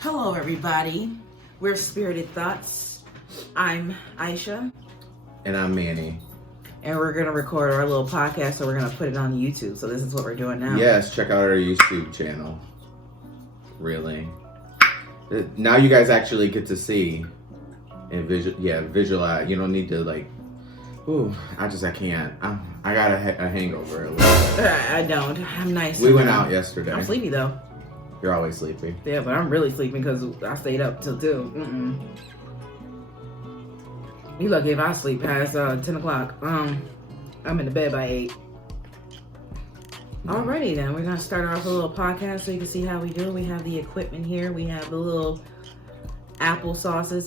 Hello, everybody. We're Spirited Thoughts. I'm Aisha. And I'm Manny. And we're going to record our little podcast, so we're going to put it on YouTube. So this is what we're doing now. Yes, check out our YouTube channel. Really. Now you guys actually get to see and visualize. You don't need to I can't. I got a hangover. I don't. I'm nice. We went out yesterday. I'm sleepy, though. You're always sleepy. Yeah, but I'm really sleeping because I stayed up till 2. You lucky if I sleep past 10 o'clock. I'm in the bed by 8. Alrighty then, we're going to start off a little podcast so you can see how we do. We have the equipment here. We have the little applesauces.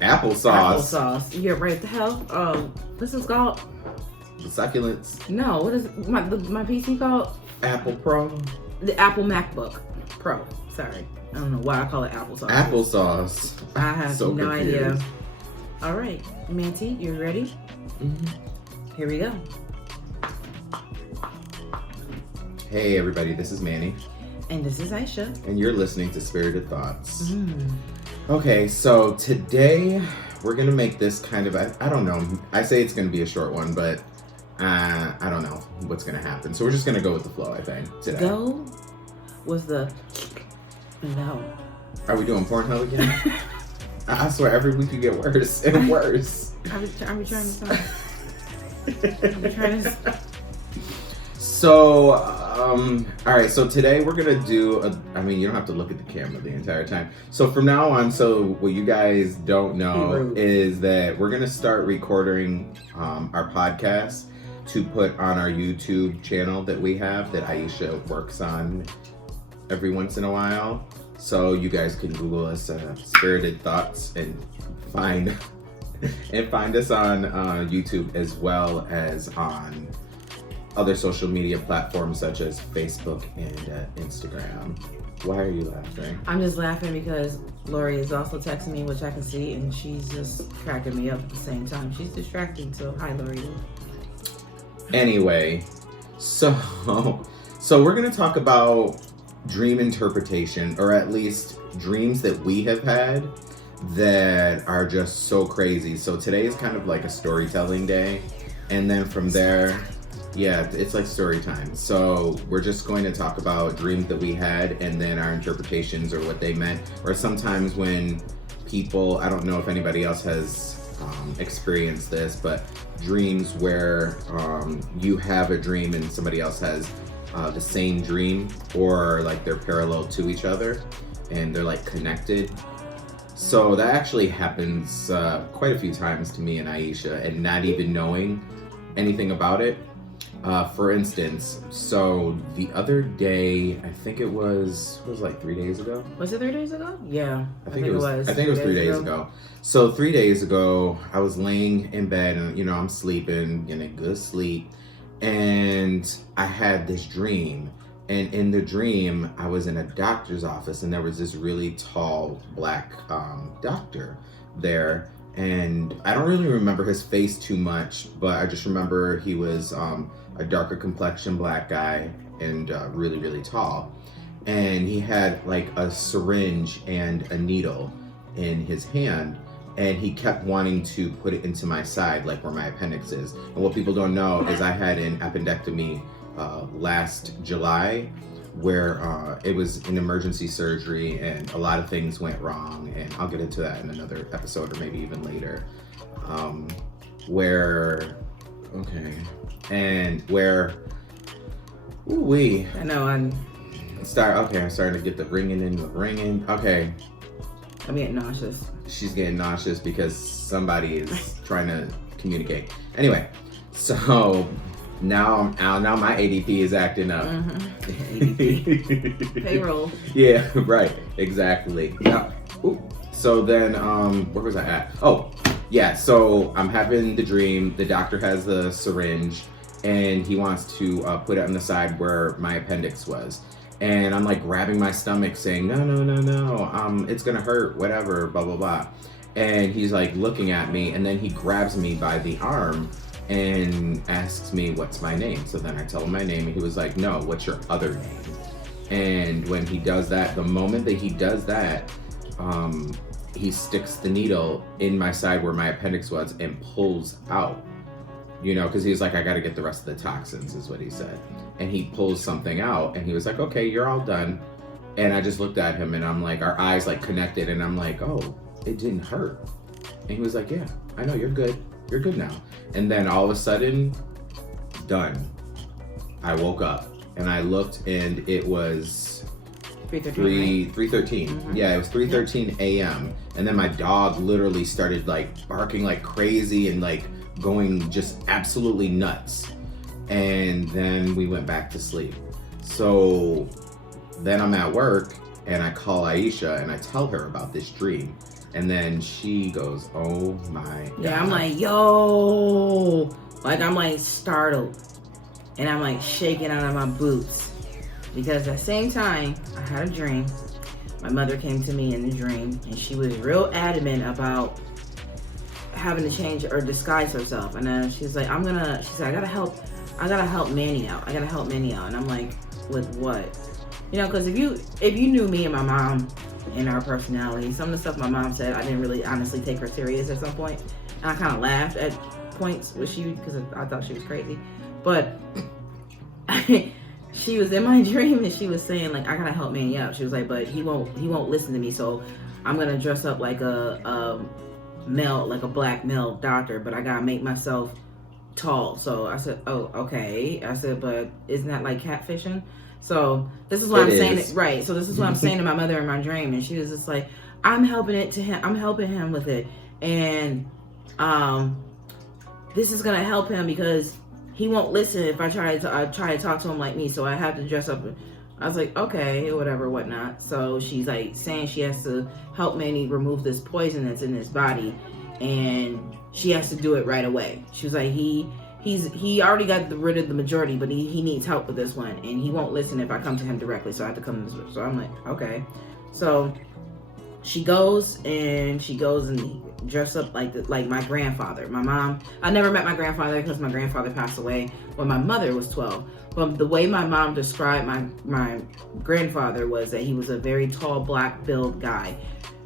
Applesauce. Yeah, right. The hell? This is called? The succulents. No, what is my PC called? Apple Pro. The Apple MacBook Pro. Sorry. I don't know why I call it applesauce. Applesauce. I have no idea. All right, Manty, you ready? Mm-hmm. Here we go. Hey everybody, this is Manny. And this is Aisha. And you're listening to Spirited Thoughts. Okay, so today we're going to make this kind of, I don't know, I say it's going to be a short one, but I don't know what's going to happen. So we're just going to go with the flow, I think, today. Go was the no. Are we doing Pornhub again? I swear every week you get worse and worse. I'm trying to stop. I'm trying to. So, all right. So today we're gonna do. You don't have to look at the camera the entire time. So from now on, what you guys don't know is that we're gonna start recording our podcast to put on our YouTube channel that we have that Aisha works on every once in a while. So you guys can Google us, Spirited Thoughts, and find us on YouTube as well as on other social media platforms such as Facebook and Instagram. Why are you laughing? I'm just laughing because Lori is also texting me, which I can see, and she's just cracking me up at the same time. She's distracting, so hi, Lori. Anyway, so we're gonna talk about dream interpretation, or at least dreams that we have had that are just so crazy. So today is kind of like a storytelling day, and then from there, yeah, it's like story time. So we're just going to talk about dreams that we had and then our interpretations or what they meant. Or sometimes when people, I don't know if anybody else has experienced this, but dreams where you have a dream and somebody else has the same dream, or like they're parallel to each other and they're like connected. So that actually happens quite a few times to me and Aisha, and not even knowing anything about it. For instance, so the other day, I think it was like 3 days ago. Was it 3 days ago? Yeah, I think it was 3 days ago. So 3 days ago, I was laying in bed and, I'm sleeping, getting a good sleep. And I had this dream. And in the dream, I was in a doctor's office and there was this really tall black doctor there. And I don't really remember his face too much, but I just remember he was a darker complexion black guy and really, really tall. And he had like a syringe and a needle in his hand, and he kept wanting to put it into my side, like where my appendix is. And what people don't know is I had an appendectomy last July, where it was an emergency surgery and a lot of things went wrong, and I'll get into that in another episode or maybe even later. I know, I'm starting to get the ringing. Okay. I'm getting nauseous. She's getting nauseous because somebody is trying to communicate. Anyway, so now my ADP is acting up. ADP. Payroll. Yeah, right. Exactly. Now, so then, where was I at? Oh, yeah. So I'm having the dream. The doctor has the syringe, and he wants to put it on the side where my appendix was. And I'm like grabbing my stomach saying, no, it's gonna hurt, whatever, blah, blah, blah. And he's like looking at me, and then he grabs me by the arm and asks me what's my name. So then I tell him my name, and he was like, no, what's your other name? And when he does that, the moment that he does that, he sticks the needle in my side where my appendix was and pulls out, you know, because he's like, I got to get the rest of the toxins, is what he said. And he pulls something out and he was like, okay, you're all done. And I just looked at him and I'm like, our eyes like connected and I'm like, oh, it didn't hurt. And he was like, yeah, I know, you're good. You're good now. And then all of a sudden, done. I woke up and I looked and it was 3:13. Mm-hmm. Yeah, it was 3:13 a.m. And then my dog literally started like barking like crazy and like going just absolutely nuts. And then we went back to sleep. So then I'm at work and I call Aisha and I tell her about this dream. And then she goes, oh my God. Yeah, I'm like, yo. Like, I'm like startled. And I'm like shaking out of my boots. Because at the same time, I had a dream. My mother came to me in the dream. And she was real adamant about having to change or disguise herself. And then she's like, she said, I gotta help Manny out. I gotta help Manny out. And I'm like, with what? You know, because if you knew me and my mom and our personality, some of the stuff my mom said, I didn't really honestly take her serious at some point. And I kind of laughed at points with she because I thought she was crazy. But she was in my dream and she was saying like, I gotta help Manny out. She was like, but he won't listen to me, so I'm gonna dress up like a male, like a black male doctor, but I gotta make myself tall. So I said, oh, okay. I said, but isn't that like catfishing? So this is what I'm saying. Right. So this is what I'm saying to my mother in my dream. And she was just like, I'm helping him with it. And this is going to help him because he won't listen if I try to talk to him like me. So I have to dress up. I was like, okay, whatever, whatnot. So she's like saying she has to help Manny remove this poison that's in his body. And she has to do it right away. She was like, he already got rid of the majority, but he needs help with this one, and he won't listen if I come to him directly, so I have to come to this. So I'm like, okay. So she goes and dressed up like my grandfather. My mom, I never met my grandfather because my grandfather passed away when my mother was 12. But the way my mom described my grandfather was that he was a very tall, black-built guy.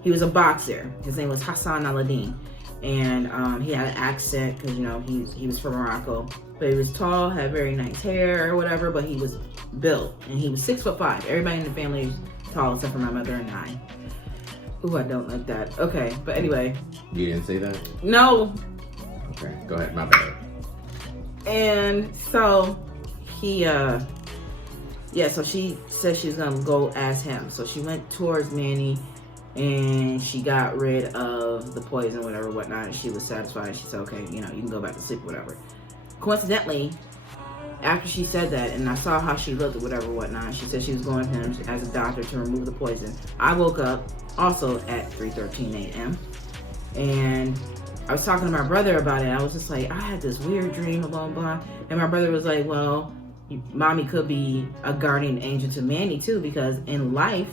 He was a boxer. His name was Hassan Aladdin. And he had an accent because, you know, he was from Morocco. But he was tall, had very nice hair or whatever, but he was built. And he was 6'5". Everybody in the family is tall except for my mother and I. Ooh, I don't like that. Okay, but anyway. You didn't say that? No. Okay, go ahead, my bad. And so he, so she said she was gonna go ask him. So she went towards Manny and she got rid of the poison, whatever, whatnot, and she was satisfied. She said, okay, you know, you can go back to sleep, whatever. Coincidentally, after she said that, and I saw how she looked, whatever, whatnot, she said she was going to him as a doctor to remove the poison. I woke up also at 3:13 a.m. and I was talking to my brother about it. I was just like, I had this weird dream, blah, blah. And my brother was like, well, mommy could be a guardian angel to Manny too, because in life,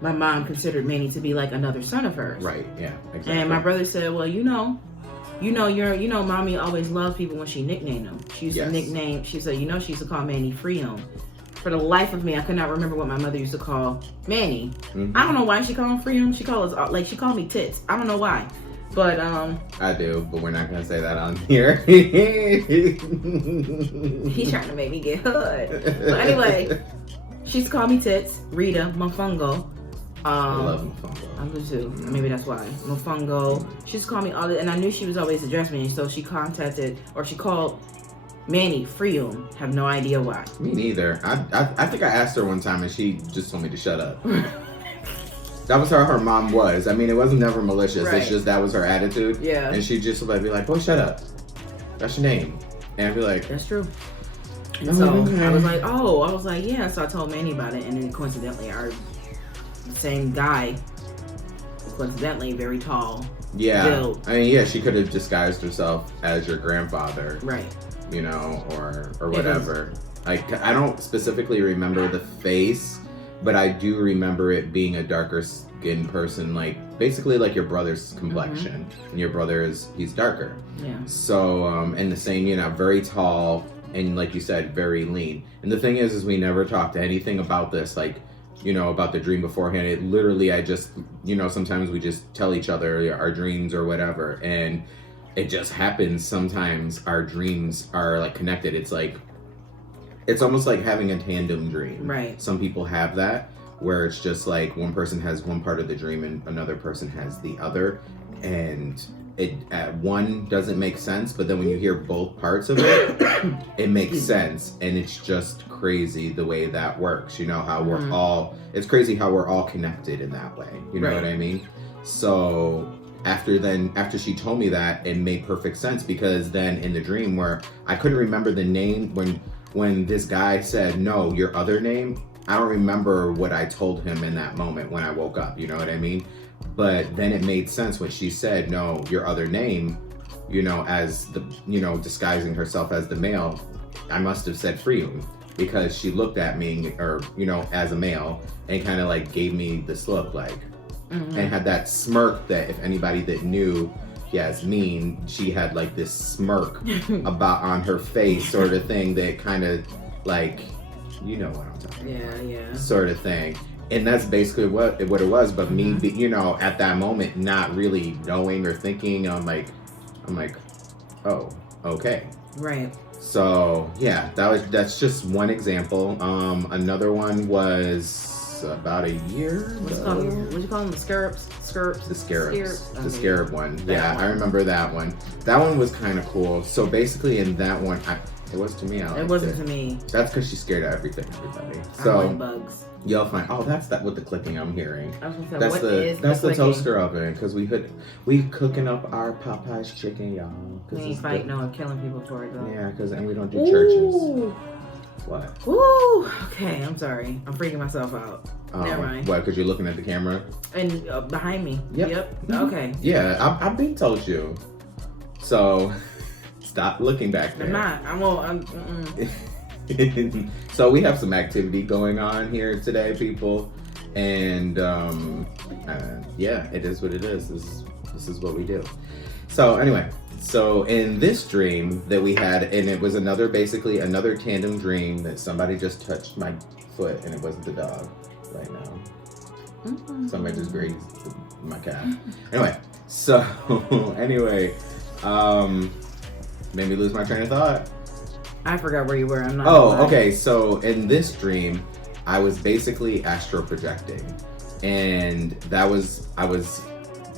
my mom considered Manny to be like another son of hers. Right, yeah, exactly. And my brother said, well, mommy always loved people when she nicknamed them. She used to nickname, she said, she used to call Manny Freedom. For the life of me, I could not remember what my mother used to call Manny. Mm-hmm. I don't know why she called him Freedom. She called me Tits. I don't know why. But I do, but we're not gonna say that on here. He's trying to make me get hood. But anyway, she used to call me Tits, Rita, Mofongo. I love Mofongo. I do too. Maybe that's why. Mofongo. She used to call me all this, and I knew she was always addressing me, so she called Manny Freedom. Have no idea why. Me neither. I think I asked her one time and she just told me to shut up. That was how her mom was. I mean, it wasn't never malicious. Right. It's just that was her attitude. Yeah. And she just would be like, boy, shut up. That's your name. And I'd be like, that's true. And so I was like, yeah. So I told Manny about it, and then coincidentally, the same guy, coincidentally, very tall. Yeah. Built. I mean, yeah, she could have disguised herself as your grandfather. Right. You know, or whatever. Like, I don't specifically remember the face, but I do remember it being a darker skinned person, like basically like your brother's complexion. Mm-hmm. And your brother he's darker. Yeah. So, and the same, very tall and like you said, very lean. And the thing is we never talked anything about this, like about the dream beforehand. It literally, I just, sometimes we just tell each other our dreams or whatever, and it just happens. Sometimes our dreams are like connected. It's like, it's almost like having a tandem dream. Right. Some people have that, where it's just like one person has one part of the dream and another person has the other, and one doesn't make sense, but then when you hear both parts of it, it makes sense. And it's just crazy the way that works. How we're all, it's crazy how we're all connected in that way. You know what I mean? So after she told me that, it made perfect sense, because then in the dream where I couldn't remember the name, when this guy said, no, your other name, I don't remember what I told him in that moment when I woke up, you know what I mean? But then it made sense when she said, no, your other name, as the, disguising herself as the male. I must have said Freedom, because she looked at me, or, as a male, and kind of like gave me this look, like, and had that smirk that if anybody that knew Yasmin, she had like this smirk about on her face, sort of thing, that kind of like, you know what I'm talking about. Yeah. Sort of thing. And that's basically what it was. But me, at that moment, not really knowing or thinking, I'm like, oh, okay. Right. So yeah, that's just one example. Another one was about a year. What you call them? The scarabs? The scarabs. Okay. The scarab one. Yeah, I remember that one. That one was kind of cool. So basically in that one, it was to me. It wasn't to me. That's because she's scared of everybody. I So like bugs. You'll find. Oh, that's that with the clicking I'm hearing. I was gonna say, That's the clicking? toaster oven, because we cooking up our Popeye's chicken, y'all. We ain't fighting or killing people for it though. Yeah, and we don't do churches. What? Ooh. Okay, I'm sorry. I'm freaking myself out. Never mind. What? Because you're looking at the camera. And behind me. Yep. Okay. Yeah, I've been told you. So stop looking back there. I'm not. I'm So we have some activity going on here today, people, and yeah, it is what it is. This is what we do. So anyway, in this dream that we had, and it was basically another tandem dream, that somebody just touched my foot, and it wasn't the dog right now. Somebody just grazed my calf. Anyway, made me lose my train of thought. I forgot where you were. I'm not. Okay. So in this dream, I was basically astral projecting, and I was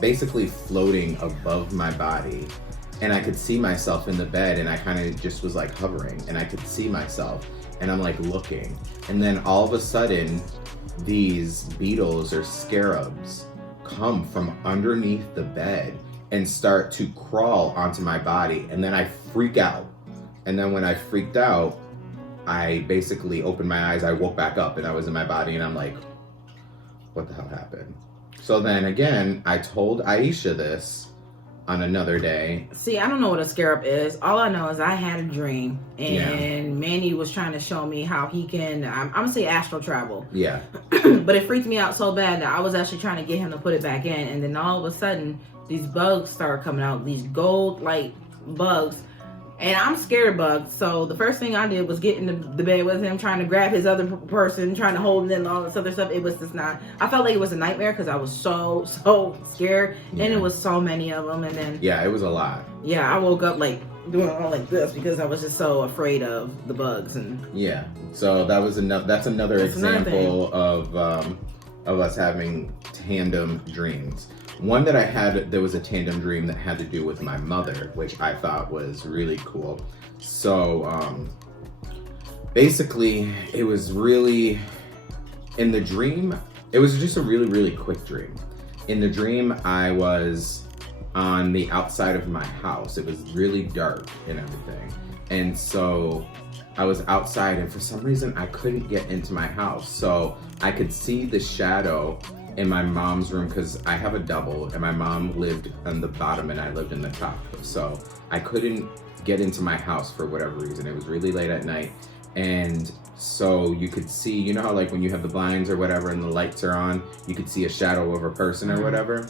basically floating above my body, and I could see myself in the bed, and I kind of just was like hovering, and I could see myself, and I'm like looking, and then all of a sudden, these beetles or scarabs come from underneath the bed and start to crawl onto my body, and then I freak out. And then when I freaked out, I basically opened my eyes, I woke back up, and I was in my body, and I'm like, what the hell happened? So then again, I told Aisha this on another day. See, I don't know what a scarab is. All I know is I had a dream, and Manny was trying to show me how he can, I'm going to say astral travel. Yeah. But it freaked me out so bad that I was actually trying to get him to put it back in, and then all of a sudden, these bugs started coming out, these gold-like bugs. And I'm scared of bugs, so the first thing I did was get in the bed with him, trying to grab his other person, trying to hold him and all this other stuff. It was just not, I felt like it was a nightmare because I was so scared, and it was so many of them, and then... Yeah, it was a lot. Yeah, I woke up like doing all like this because I was just so afraid of the bugs. And yeah, so that's another example of us having tandem dreams. One that I had, there was a tandem dream that had to do with my mother, which I thought was really cool. So basically, it was really, in the dream, it was just a really, really quick dream. In the dream, I was on the outside of my house. It was really dark and everything. And so I was outside, and for some reason, I couldn't get into my house. So I could see the shadow in my mom's room, because I have a double, and my mom lived on the bottom and I lived in the top. So I couldn't get into my house for whatever reason. It was really late at night. And so you could see, you know how like when you have the blinds or whatever and the lights are on, you could see a shadow of a person or whatever.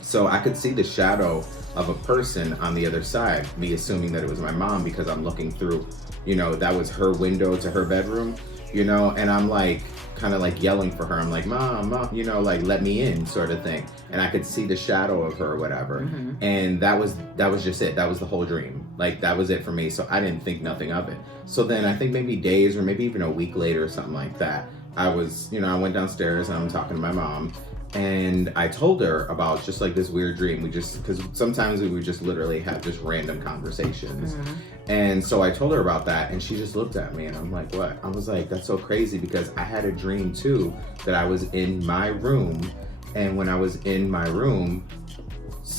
So I could see the shadow of a person on the other side, me assuming that it was my mom because I'm looking through, that was her window to her bedroom, and I'm like, kind of like yelling for her. I'm like, Mom, Mom, you know, like, let me in, sort of thing. And I could see the shadow of her or whatever. Mm-hmm. And that was just it. That was the whole dream. Like, that was it for me. So I didn't think nothing of it. So then I think maybe days or maybe even a week later or something like that, I was, you know, I went downstairs and I'm talking to my mom. And I told her about just like this weird dream. Because sometimes we would just literally have just random conversations. Mm-hmm. And so I told her about that, and she just looked at me, and I'm like, what? I was like, that's so crazy, because I had a dream too that I was in my room. And when I was in my room,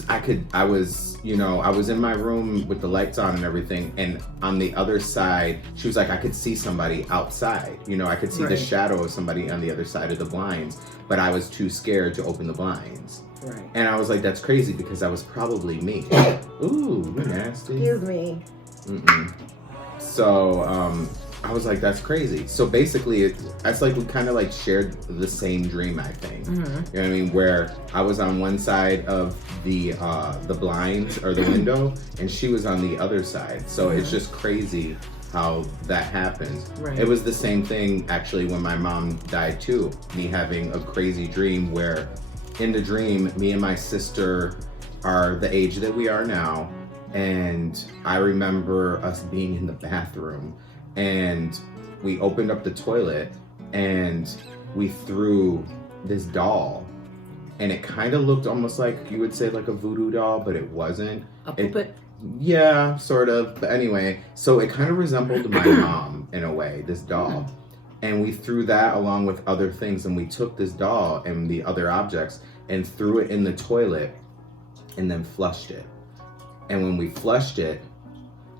I was in my room with the lights on and everything, and on the other side, she was like, I could see somebody outside. You know, I could see the shadow of somebody on the other side of the blinds, but I was too scared to open the blinds. Right. And I was like, that's crazy, because that was probably me. Ooh, you nasty. Excuse me. Mm-mm. So, I was like, that's crazy. So basically, it's like we kind of like shared the same dream, I think. Mm-hmm. You know what I mean? Where I was on one side of the blinds or the window, and she was on the other side. So it's just crazy how that happens. Right. It was the same thing actually when my mom died too. Me having a crazy dream where in the dream, me and my sister are the age that we are now. And I remember us being in the bathroom, and we opened up the toilet and we threw this doll, and it kind of looked almost like, you would say, like a voodoo doll, but it wasn't. A puppet? Yeah, sort of. But anyway, so it kind of resembled my mom in a way, this doll. And we threw that along with other things, and we took this doll and the other objects and threw it in the toilet and then flushed it. And when we flushed it,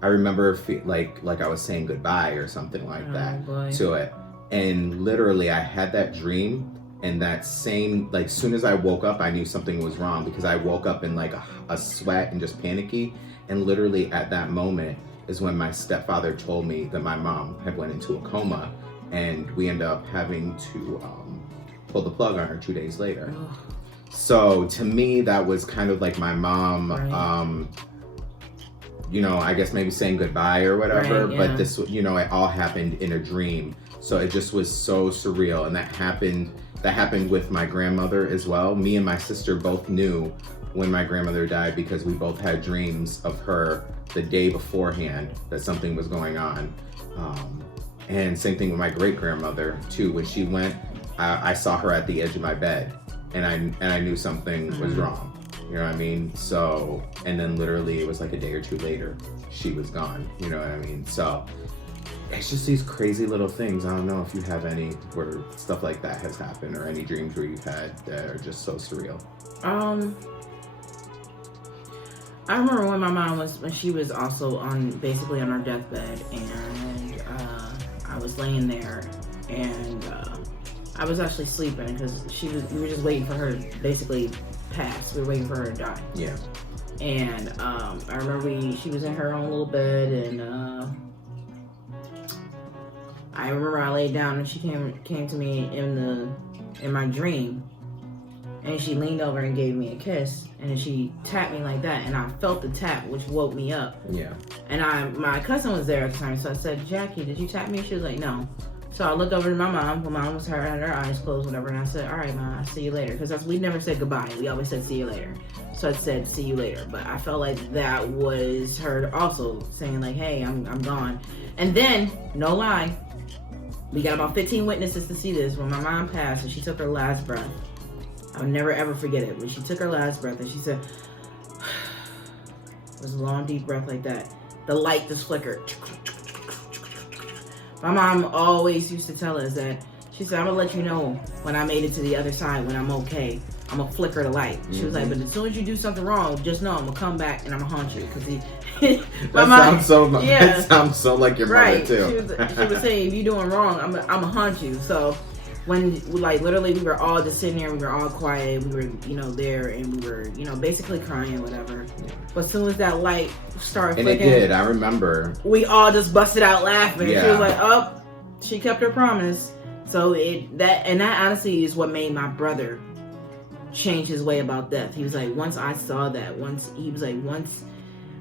I remember like I was saying goodbye or something like that to it. And literally I had that dream, and that same, like, soon as I woke up, I knew something was wrong, because I woke up in like a sweat and just panicky. And literally at that moment is when my stepfather told me that my mom had went into a coma, and we ended up having to pull the plug on her 2 days later. So to me, that was kind of like my mom, you know, I guess maybe saying goodbye or whatever, but this, you know, it all happened in a dream. So it just was so surreal. And that happened with my grandmother as well. Me and my sister both knew when my grandmother died, because we both had dreams of her the day beforehand that something was going on. And same thing with my great grandmother too. When she went, I saw her at the edge of my bed, and I knew something was wrong. You know what I mean? So, and then literally it was like a day or two later, she was gone. You know what I mean? So it's just these crazy little things. I don't know if you have any where stuff like that has happened, or any dreams where you've had that are just so surreal. I remember when my mom when she was also basically on her deathbed, and I was laying there, and I was actually sleeping, because we were just waiting for her to basically pass. We were waiting for her to die. Yeah. And I remember she was in her own little bed, and I remember I laid down, and she came to me in my dream, and she leaned over and gave me a kiss, and then she tapped me like that, and I felt the tap, which woke me up. Yeah. And my cousin was there at the time, so I said, Jackie, did you tap me? She was like, no. So I looked over to my mom. My mom was had her eyes closed, whatever, and I said, all right, Mom, I'll see you later. Because we never said goodbye. We always said see you later. So I said see you later. But I felt like that was her also saying like, hey, I'm gone. And then, no lie, we got about 15 witnesses to see this. When my mom passed and she took her last breath, I'll never ever forget it. When she took her last breath and she said, it was a long deep breath like that. The light just flickered. My mom always used to tell us that, she said, I'm gonna let you know when I made it to the other side, when I'm okay. I'm gonna flicker the light. She was like, but as soon as you do something wrong, just know I'm gonna come back and I'm gonna haunt you. That sounds so like your mother too. She would say, if you're doing wrong, I'm gonna haunt you. So when, like, literally we were all just sitting there, we were all quiet, we were, there, and we were, basically crying, whatever. Yeah. But as soon as that light started flicking, and it did, I remember. We all just busted out laughing. Yeah. She was like, oh, she kept her promise. So that honestly is what made my brother change his way about death. He was like, once I saw that, once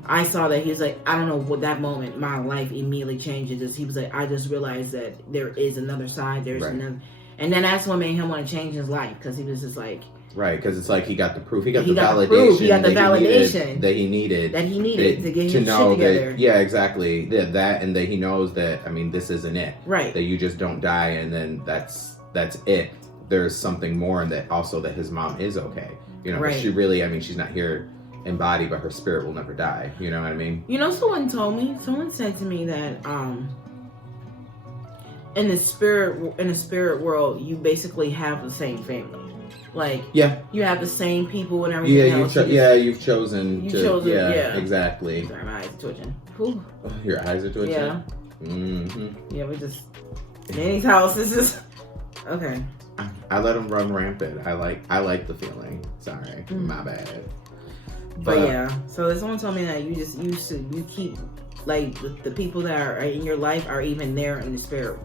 I saw that, he was like, I don't know what that moment, my life immediately changes. He was like, I just realized that there is another side. There's another. And then that's what made him want to change his life, because he was just like, right, because it's like he got the proof, he got the the validation, proof. He got the validation that he needed to get his shit together. That, yeah, exactly, that, and that he knows that, I mean, this isn't it, right? That you just don't die, and then that's it. There's something more, and that also that his mom is okay. You know, right. She really, I mean, she's not here in body, but her spirit will never die. You know what I mean? You know, someone said to me that in the spirit world, you basically have the same family. Like, yeah, you have the same people and everything else. You've chosen. Yeah, exactly. Sorry, my eyes are twitching. Whew. Your eyes are twitching? Yeah. Mm-hmm. Yeah, we just... Manny's house is just... Okay. I let him run rampant. I like the feeling. Sorry, my bad. But yeah, so someone told me that you keep, like, the people that are in your life are even there in the spirit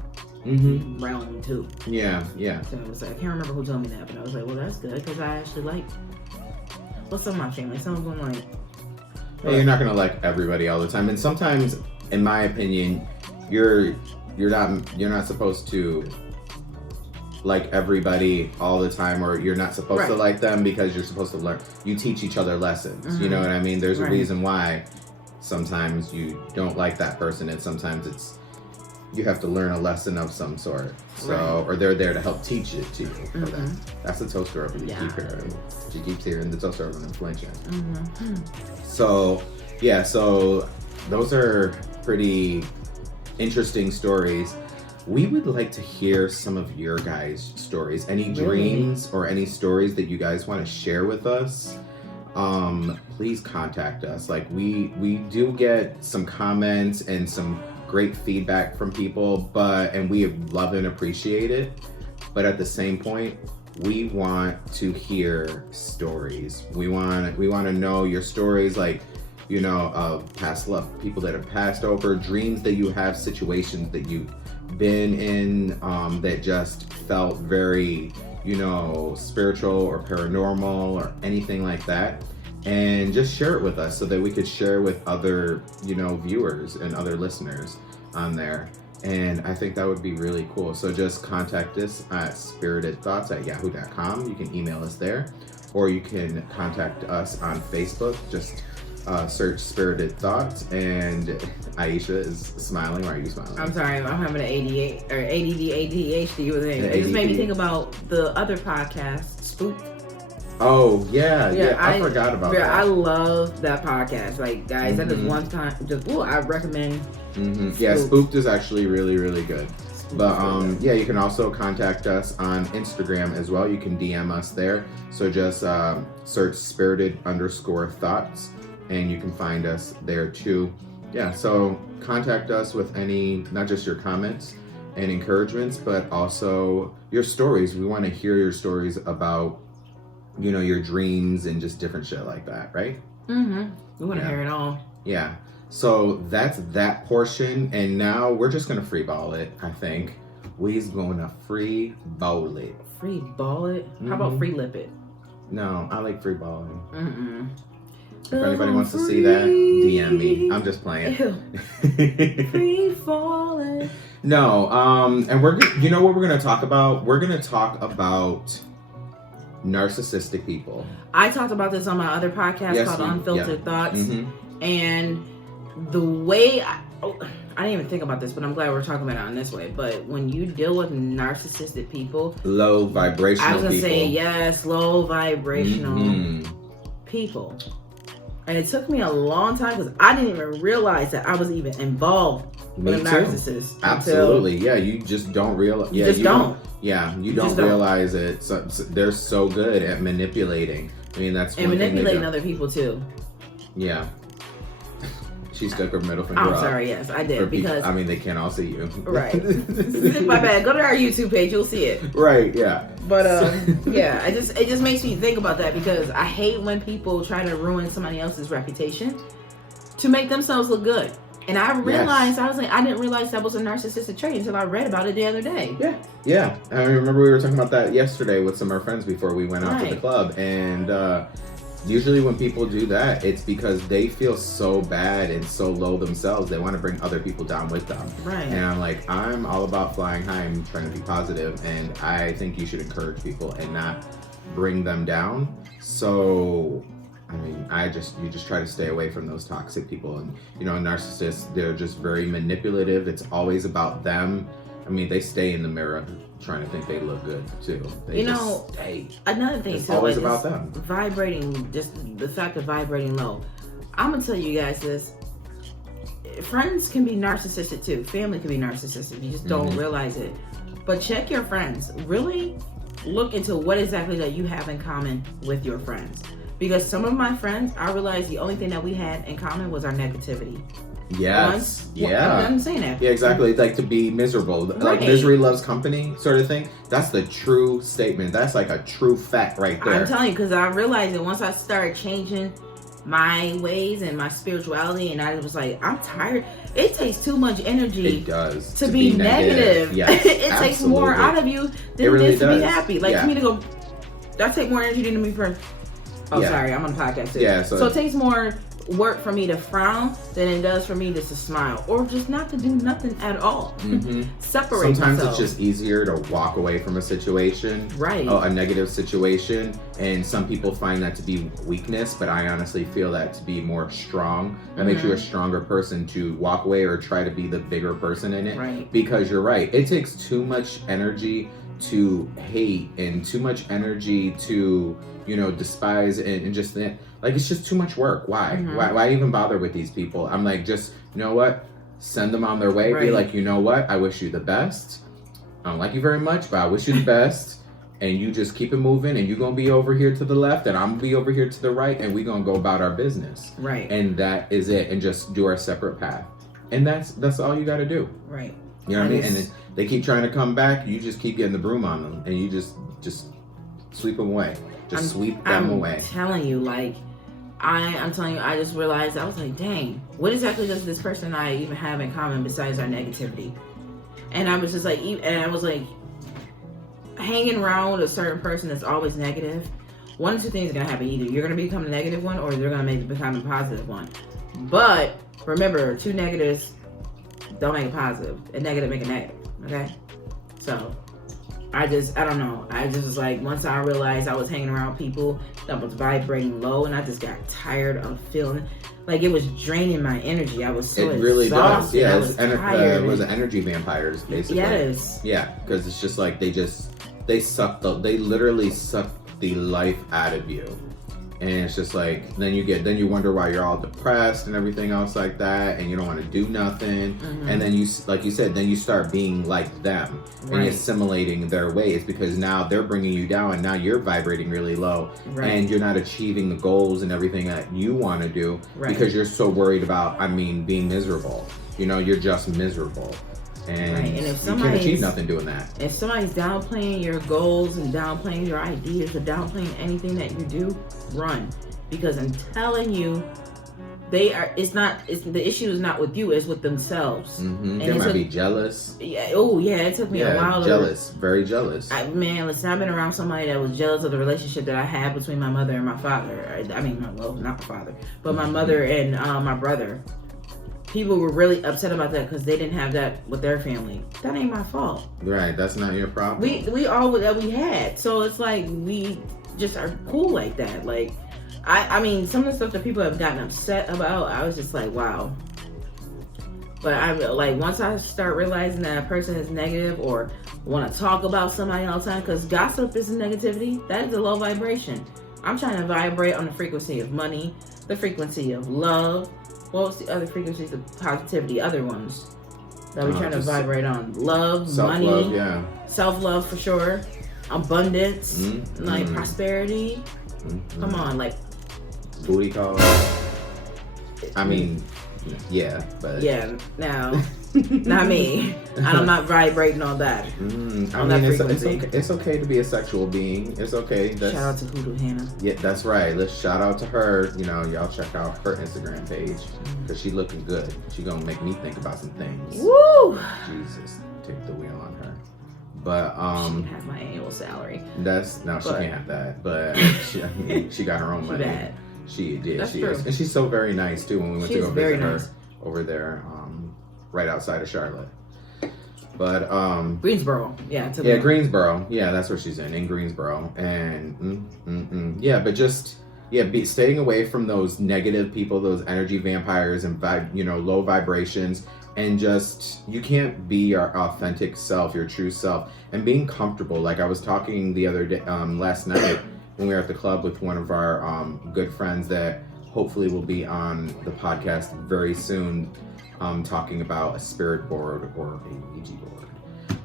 realm too. Yeah. So I was like, I can't remember who told me that, but I was like, well, that's good, because I actually like, well, some of my family, some of them like. Well, you're not gonna like everybody all the time, and sometimes, in my opinion, you're not supposed to like everybody all the time, or you're not supposed to like them, because you're supposed to learn. You teach each other lessons. You know what I mean? There's a reason why sometimes you don't like that person, and sometimes it's you have to learn a lesson of some sort. So, or they're there to help teach it to you. That's the toaster oven. You keep hearing. She keeps hearing the toaster oven and flinching. So, yeah. So those are pretty interesting stories. We would like to hear some of your guys' stories. Any dreams or any stories that you guys want to share with us? Please contact us. Like, we do get some comments and some great feedback from people, and we love and appreciate it. But at the same point, we want to hear stories. We want to know your stories, like, you know, of past love, people that have passed over, dreams that you have, situations that you've been in that just felt very, you know, spiritual or paranormal or anything like that, and just share it with us so that we could share with other, you know, viewers and other listeners on there. And I think that would be really cool. So just contact us at spiritedthoughts@yahoo.com. You can email us there, or you can contact us on Facebook. Just search Spirited Thoughts, and Aisha is smiling. Why are you smiling? I'm sorry, I'm having an ADHD with it. It just made me think about the other podcast, Spooked. Oh yeah, I forgot about that. I love that podcast. Like, guys, that is one time. I recommend. Yeah, Spooked is actually really, really good. But yeah, you can also contact us on Instagram as well. You can DM us there. So just search spirited_thoughts, and you can find us there too. Yeah, so contact us with any, not just your comments and encouragements, but also your stories. We want to hear your stories about, you know, your dreams and just different shit like that, right? We want to hear it all. Yeah. So that's that portion, and now we're just gonna free ball it. I think we's gonna free ball it. Free ball it? How about free lip it? No, I like free balling. If anybody wants to see that, DM me. I'm just playing. Free falling. No, and you know what we're gonna talk about? We're gonna talk about narcissistic people. I talked about this on my other podcast called Unfiltered Thoughts, and the way I didn't even think about this, but I'm glad we're talking about it in this way. But when you deal with narcissistic people, low vibrational people. I was gonna say yes, low vibrational people. And it took me a long time because I didn't even realize that I was even involved with a narcissist. Absolutely. Yeah, you just don't realize. Yeah, you don't. You don't realize it. So they're so good at manipulating. I mean, that's and manipulating other people too. Yeah. She stuck her middle finger I'm up. sorry, yes, I did. Because I mean, they can't all see you. Right. My bad. Go to our YouTube page, you'll see it. Right, yeah. But yeah, it just makes me think about that, because I hate when people try to ruin somebody else's reputation to make themselves look good. And I realized, I didn't realize that was a narcissistic trait until I read about it the other day. Yeah. I remember we were talking about that yesterday with some of our friends before we went out to the club, and Usually when people do that, it's because they feel so bad and so low themselves. They want to bring other people down with them. Right. And I'm like, I'm all about flying high and trying to be positive, and I think you should encourage people and not bring them down. So, I mean, you just try to stay away from those toxic people. And, you know, narcissists, they're just very manipulative. It's always about them. I mean, they stay in the mirror trying to think they look good too. They another thing, it's so always like, about them. Vibrating, just the fact of vibrating low. I'm gonna tell you guys this. Friends can be narcissistic too. Family can be narcissistic. You just don't realize it. But check your friends. Really look into what exactly that you have in common with your friends. Because some of my friends, I realized the only thing that we had in common was our negativity. Yes. I'm saying that. Yeah, exactly. Like to be miserable. Right. Like misery loves company sort of thing. That's the true statement. That's like a true fact right there. I'm telling you, because I realized that once I started changing my ways and my spirituality, and I was like, I'm tired. It takes too much energy. It does. To be negative. Yes, it takes more out of you than it really is to be happy. Like yeah. for me to go, that take more energy than me for. Oh, sorry, I'm on the podcast too. Yeah, so it takes more work for me to frown than it does for me just to smile or just not to do nothing at all. Separate Sometimes myself. it's just easier to walk away from a situation, right? A negative situation, and some people find that to be weakness, but I honestly feel that to be more strong. That makes you a stronger person to walk away or try to be the bigger person in it. Right. Because you're right, it takes too much energy to hate and too much energy to, you know, despise and just like it's just too much work. Why? Why even bother with these people? I'm like, just, you know what? Send them on their way. Be like, you know what? I wish you the best. I don't like you very much, but I wish you the best. And you just keep it moving, and you're gonna be over here to the left, and I'm gonna be over here to the right, and we're gonna go about our business. Right. And that is it. And just do our separate path. And that's all you gotta do. Right. You know what I mean? And then they keep trying to come back, you just keep getting the broom on them, and you just sweep them away. Sweep them away. I'm telling you, like, I'm telling you, I just realized, I was like, dang, what exactly does this person and I even have in common besides our negativity? And I was just like, hanging around with a certain person that's always negative. One of two things are going to happen. Either you're going to become a negative one, or they're going to become a positive one. But remember, two negatives don't make a positive. A negative make a negative. Okay? So I don't know. I just was like, once I realized I was hanging around people that was vibrating low, and I just got tired of feeling like it was draining my energy. I was so it really exhausted. does. Yeah, I was tired. It was energy vampires, basically. Yes. Yeah, because it's just like they literally suck the life out of you. And it's just like, then you wonder why you're all depressed and everything else like that, and you don't want to do nothing. And then you, like you said, then you start being like them and assimilating their ways, because now they're bringing you down, and now you're vibrating really low, and you're not achieving the goals and everything that you want to do because you're so worried about, being miserable. You know, you're just miserable. And if you can't achieve nothing doing that. If somebody's downplaying your goals and downplaying your ideas or downplaying anything that you do, run. Because I'm telling you, the issue is not with you, it's with themselves. And they might be jealous. Yeah. Oh yeah, it took me a while. Very jealous. Listen, I've been around somebody that was jealous of the relationship that I had between my mother and my father. Not my father, but my mother and my brother. People were really upset about that because they didn't have that with their family. That ain't my fault. Right, that's not your problem. We all that we had. So it's like we just are cool like that. Like some of the stuff that people have gotten upset about, I was just like, wow. But once I start realizing that a person is negative or want to talk about somebody all the time, because gossip is negativity, that is a low vibration. I'm trying to vibrate on the frequency of money, the frequency of love. What was the other frequencies of positivity? Other ones that we're trying to vibrate on. Love, self-love, money, self-love for sure, abundance, prosperity. Come on, like booty call. Yeah, but now, not me. I'm not vibrating on that. It's okay to be a sexual being. It's okay. Shout out to Hoodoo Hannah. Yeah, that's right. Let's shout out to her. You know, y'all check out her Instagram page because she looking good. She gonna make me think about some things. Woo! Jesus, take the wheel on her. But she can have my annual salary. she can't have that. But she got her own money. Bad. She did. That's she true. is, and she's so very nice too. When we went to go visit her over there, right outside of Charlotte. But Greensboro, Greensboro, that's where she's in Greensboro, and but just staying away from those negative people, those energy vampires, and low vibrations, and just you can't be your authentic self, your true self, and being comfortable. Like I was talking the other day, last night when we were at the club with one of our good friends that hopefully will be on the podcast very soon. Talking about a spirit board or a Ouija board.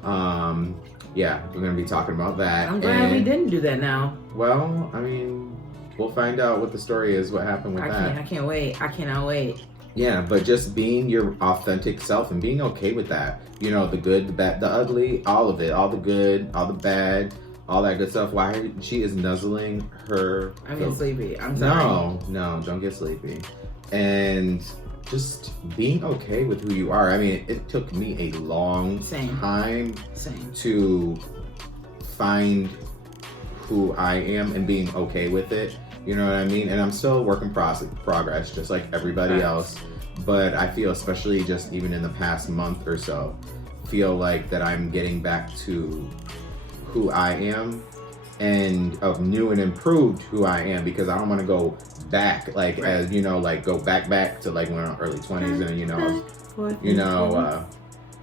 We're going to be talking about that. I'm glad we didn't do that now. Well, I mean, we'll find out what the story is, what happened with that. I can't wait. I cannot wait. Yeah, but just being your authentic self and being okay with that. You know, the good, the bad, the ugly, all of it. All the good, all the bad, all that good stuff. Why she is nuzzling her... I'm getting sleepy. I'm sorry. No, don't get sleepy. And... just being okay with who you are. I mean, it took me a long time to find who I am and being okay with it. You know what I mean? And I'm still a work in progress, just like everybody else. But I feel, especially just even in the past month or so, feel like that I'm getting back to who I am and of new and improved who I am, because I don't want to go back as go back to like when I'm early 20s and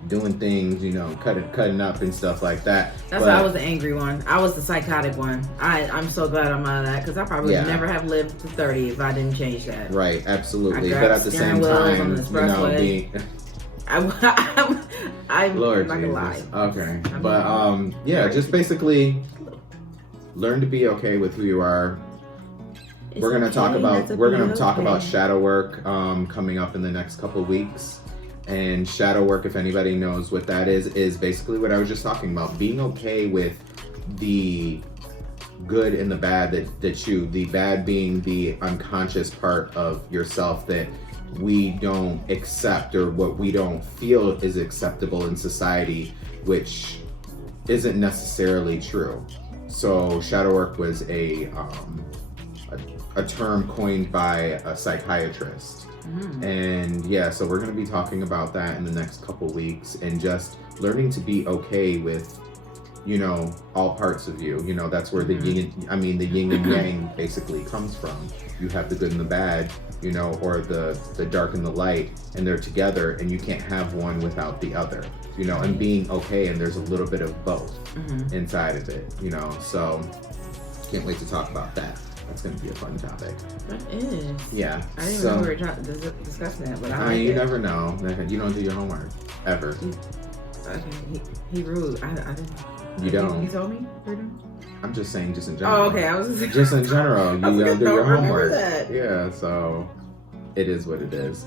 doing things, cutting up and stuff like that. That's why I was the angry one. I was the psychotic one. I'm so glad I'm out of that, because I probably would never have lived to 30 if I didn't change that. Right, absolutely. But at the same time, I'm Lord not gonna lie. Okay, but just basically learn to be okay with who you are. We're gonna talk about shadow work coming up in the next couple of weeks. And shadow work, if anybody knows what that is basically what I was just talking about. Being okay with the good and the bad the bad being the unconscious part of yourself that we don't accept, or what we don't feel is acceptable in society, which isn't necessarily true. So shadow work was a term coined by a psychiatrist. And so we're going to be talking about that in the next couple weeks, and just learning to be okay with, all parts of you. That's where the yin and yang basically comes from. You have the good and the bad, or the dark and the light, and they're together, and you can't have one without the other, and being okay, and there's a little bit of both inside of it, so can't wait to talk about that. That's going to be a fun topic. That is. Yeah. I didn't know we were discussing that, but you never know. You don't do your homework ever. He rude. I didn't. You don't. You told me? I'm just saying, just in general. Oh, okay. I was just in general. You don't do your homework. That. Yeah. So it is what it is.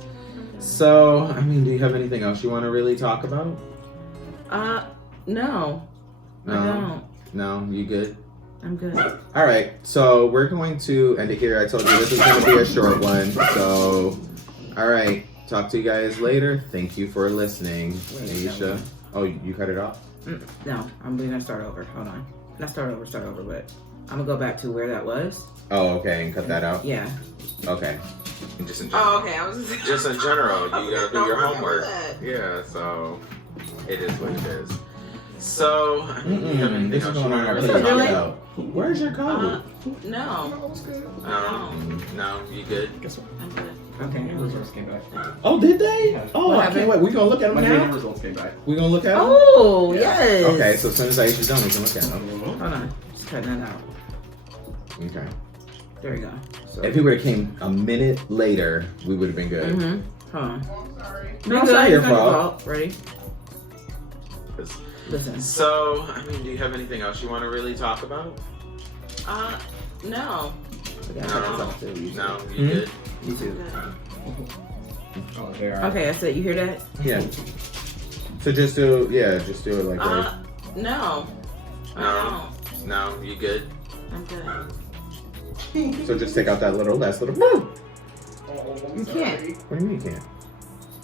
So do you have anything else you want to really talk about? No. I don't. No. You good? I'm good. All right, so we're going to end it here. I told you this is going to be a short one. So, all right, talk to you guys later. Thank you for listening. Aisha. Oh, you cut it off? No, I'm going to start over. Hold on. Not start over, but I'm going to go back to where that was. Oh, okay, and cut that out? Yeah. Okay. Just in general. Oh, okay. Just in general, you got to do your homework. Yeah, so it is what it is. So, you have anything else you want to really talk about? Where's your code? No. No, you good? I'm good. Okay. The results came back. Oh, did they? Yeah. Oh, I can't wait. We gonna look at them now? The results came back. We gonna look at them? Oh, yes. Okay, so as soon as Aisha's done, we can look at them. Hold on. Just cutting that out. Okay. There we go. So, if he would have came a minute later, we would have been good. Hold on. I'm sorry. No, it's not your fault. Ready? Listen. So, do you have anything else you want to really talk about? No. No, you good? You too. Oh, they are. Okay, that's it. You hear that? Yeah. So just do it like that. No. No, you good? I'm good. So just take out that last little. You can't. What do you mean you can't?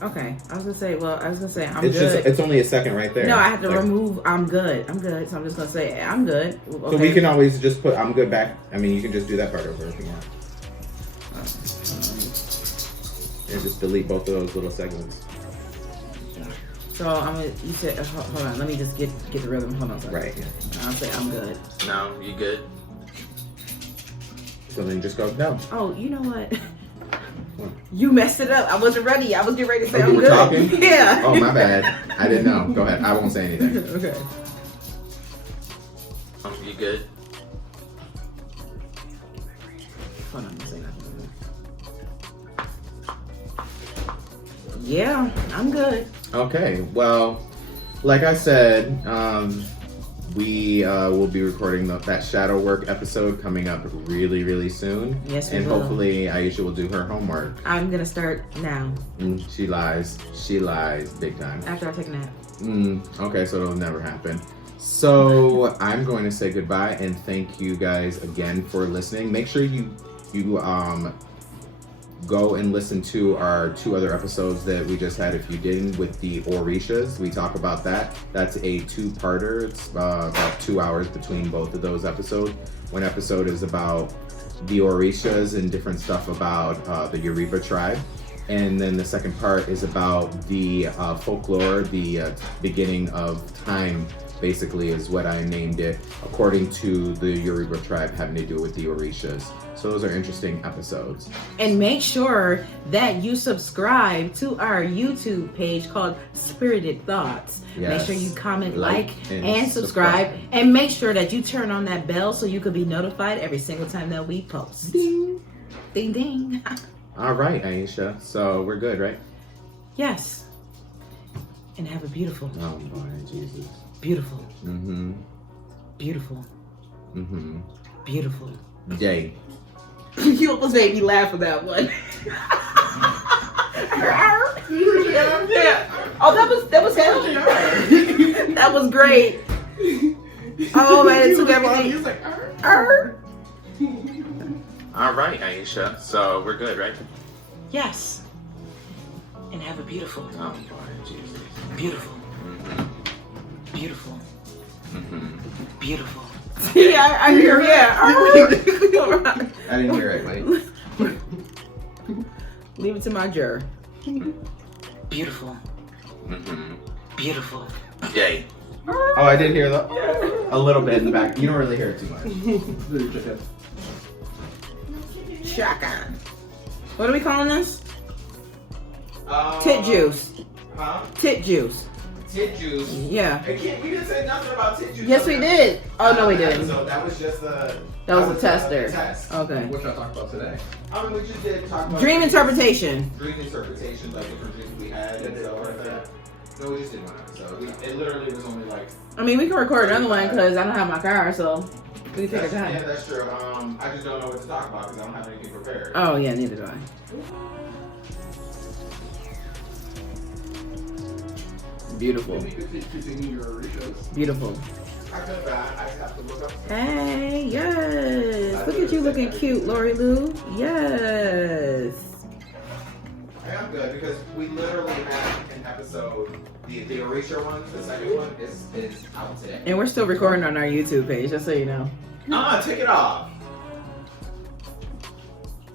Okay. I was gonna say I'm It's good. it's only a second right there. No, I have to remove I'm good. So I'm just gonna say I'm good. Okay. So we can always just put I'm good back. I mean, you can just do that part over if you want. And just delete both of those little segments. So I'm gonna. You said hold on. Let me just get the rhythm. Hold on. Sorry. Right. Yeah. I'll say I'm good. No, you good? So then just go no. Oh, you know what? What? You messed it up. I wasn't ready. I was getting ready to say Oh, I'm you were good. talking? Yeah. Oh, my bad. I didn't know. Go ahead. I won't say anything. Okay. You good? Hold on. Say nothing. Yeah, I'm good. Okay. Well, like I said, we will be recording that shadow work episode coming up really, really soon. Yes, we and will. hopefully Aisha will do her homework. I'm gonna start now. She lies. She lies big time. After I take a nap. Okay, so it'll never happen. So I'm going to say goodbye and thank you guys again for listening. Make sure you go and listen to our 2 other episodes that we just had if you didn't with the Orishas. We talk about that. That's a 2-parter. It's about 2 hours between both of those episodes. One episode is about the Orishas and different stuff about the Yoruba tribe. And then the second part is about the folklore, the beginning of time, basically is what I named it, according to the Yoruba tribe having to do with the Orishas. So those are interesting episodes. And make sure that you subscribe to our YouTube page called Spirited Thoughts. Yes. Make sure you comment, like, and and subscribe. And make sure that you turn on that bell so you can be notified every single time that we post. Ding. Ding, ding. All right, Aisha. So we're good, right? Yes. And have a beautiful, Oh boy, Jesus. beautiful, Mm-hmm. beautiful, Mm-hmm. beautiful. Day. You almost made me laugh with that one. Yeah. Oh, that was him. That was great. Oh man, it took everything. He's like, All right, Aisha. So we're good, right? Yes. And have a beautiful, Oh boy, Jesus. beautiful, Mm-hmm. beautiful, Mm-hmm. beautiful. Yeah, I hear. Yeah. I didn't hear it, Mike. Leave it to my juror. Beautiful, Mm-hmm. beautiful. Yay. Oh, I did hear that. A little bit in the back. You don't really hear it too much. Shotgun. What are we calling this? Um, Tit juice. Huh? Tit juice. Tit juice. Yeah. We didn't say nothing about tit juice. Yes, we did. Oh no, we didn't. So that was just the. That was a tester. Test. Okay. what should I talk about today? I mean, we just did talk about Dream interpretation. Dream interpretation, like different dreams we had and stuff like that. No, we just did one episode. It literally was only like. I mean, we can record another one because I don't have my car, so we can take our Yeah, time. that's true. I just don't know what to talk about because I don't have anything prepared. Oh yeah, neither do I. Beautiful. We could continue your Orishas. Beautiful. I could, but I just have to look up. Hey, yes. Look at you looking cute, Lori Lou. Yes. I am good because we literally have an episode. The Orisha one, the second one, is out today. And we're still recording on our YouTube page, just so you know. Take it off.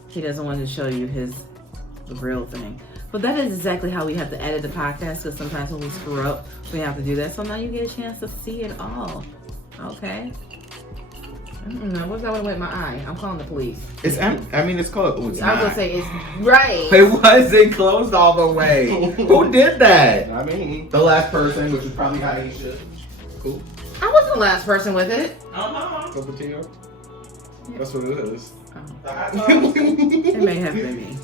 He doesn't want to show you the real thing. But that is exactly how we have to edit the podcast, because sometimes when we screw up, we have to do that. So now you get a chance to see it all. Okay? What's that one with my eye? I'm calling the police. It's closed. Oh, it's I was going to say, it's right. It wasn't closed all the way. Who did that? I mean, The last person, which was probably Aisha. cool. I wasn't the last person with it. Cupertino. That's what it is. It may have been me.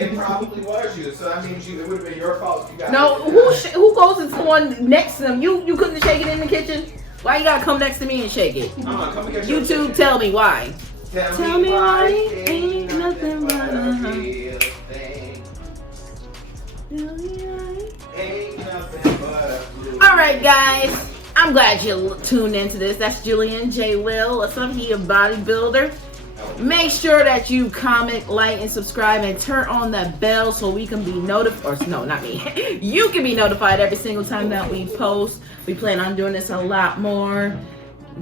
It probably was you, so that means it would have been your fault. You got No, who goes and someone next to them? You couldn't shake it in the kitchen? Why you gotta come next to me and shake it? Come and get your YouTube, chicken. tell me why. Tell me why ain't nothing but a real thing. Ain't nothing but a blue. All right, guys. I'm glad you tuned into this. That's Julian J. Will, a some he a bodybuilder. Make sure that you comment, like, and subscribe, and turn on that bell so we can be notified. Or no, not me. You can be notified every single time that we post. We plan on doing this a lot more.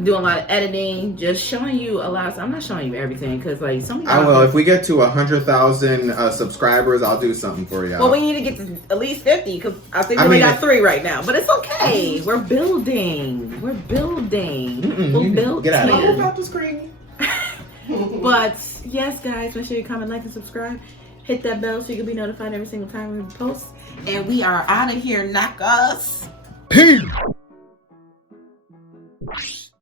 Doing a lot of editing, just showing you a lot. I'm not showing you everything because, like, some. I will. If we get to 100,000 subscribers, I'll do something for y'all. Well, we need to get to at least 50 because I think we only got 3 right now. But it's okay. We're building. We're building. We're building. Get out of here. About the screen. But yes, guys, make sure you comment, like, and subscribe. Hit that bell so you can be notified every single time we post. And we are out of here, knockers. Peace.